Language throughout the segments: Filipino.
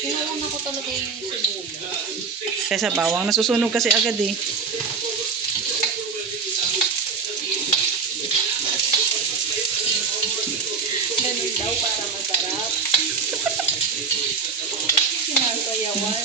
Kinawan ako talaga yung sibuyas. Kaysa bawang, nasusunog kasi agad eh. Ganun daw para masarap. Sinasayawan.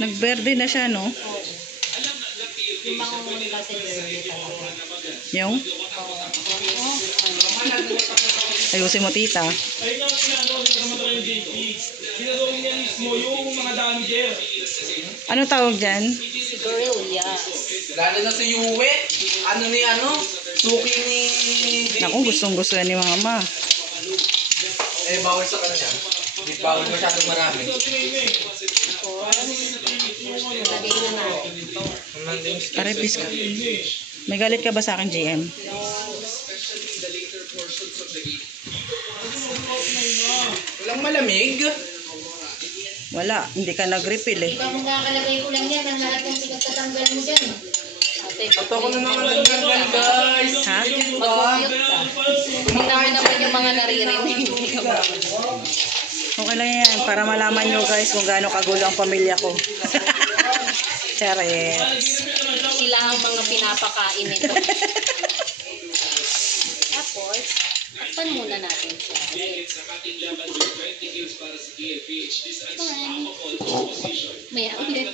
Nagberde na siya, no? Yung bangungon kasi dirty talaga. Yung? Ayusin mo, tita. Ay, ginagawa niya mismo yung mga damager. Ano tawag dyan? Guerrillas. Lalo na si Yue. Suki ni... Naku, gustong-gusto yan ni mama. Eh, bawal sa kanya. Hindi bawal masyadong marami. Lagay na natin ito. Karepis ka. May galit ka ba sa akin, GM? Walang malamig. Wala, hindi ka nag-refill eh. Iba mo kakalagay ko lang yan ang lahat ng pinagtatanggal mo dyan. Ate, Ito ko na naman nagtanggal, guys. Ha? mag-mute ka. Hindi naman yung mga naririnig. Hindi ka ba? Okay lang yan, para malaman nyo guys kung gaano kagulo ang pamilya ko. Charets. Sila ang mga pinapakain nito. Tapos, takpan muna natin siya. May ulit.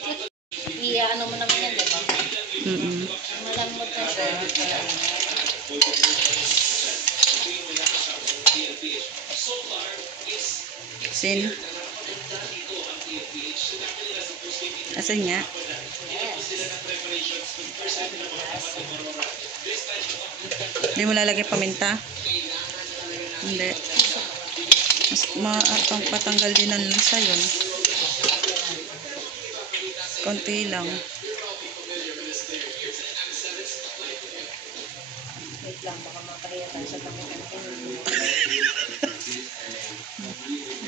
Ano mo naman yan, diba? Malambot na siya. Sin? Asan nga? Hindi mo lalagay paminta? Hindi. Mas patanggal din ang lasa yun. Konti lang. Wait lang, baka mapahiyatan sa pagkakan.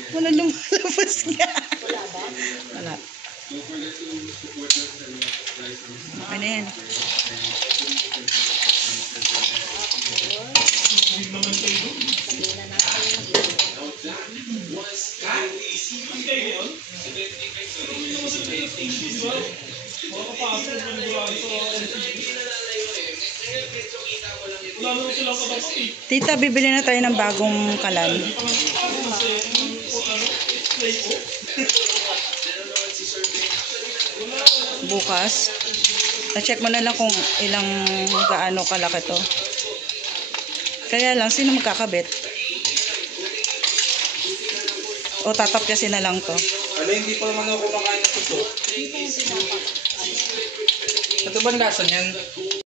Wala lumalabas nga. Wala ba? Wala. Okay na yan. Sabihin na natin yung ito. Tita, bibili na tayo ng bagong kalan. Bukas. Na-check mo na lang kung gaano kalaki to. Kaya lang, sino magkakabit? O tatapyasin na lang to. Ano, hindi pa naman ako kumakain ng suso. Ito ba ang lasa niyan?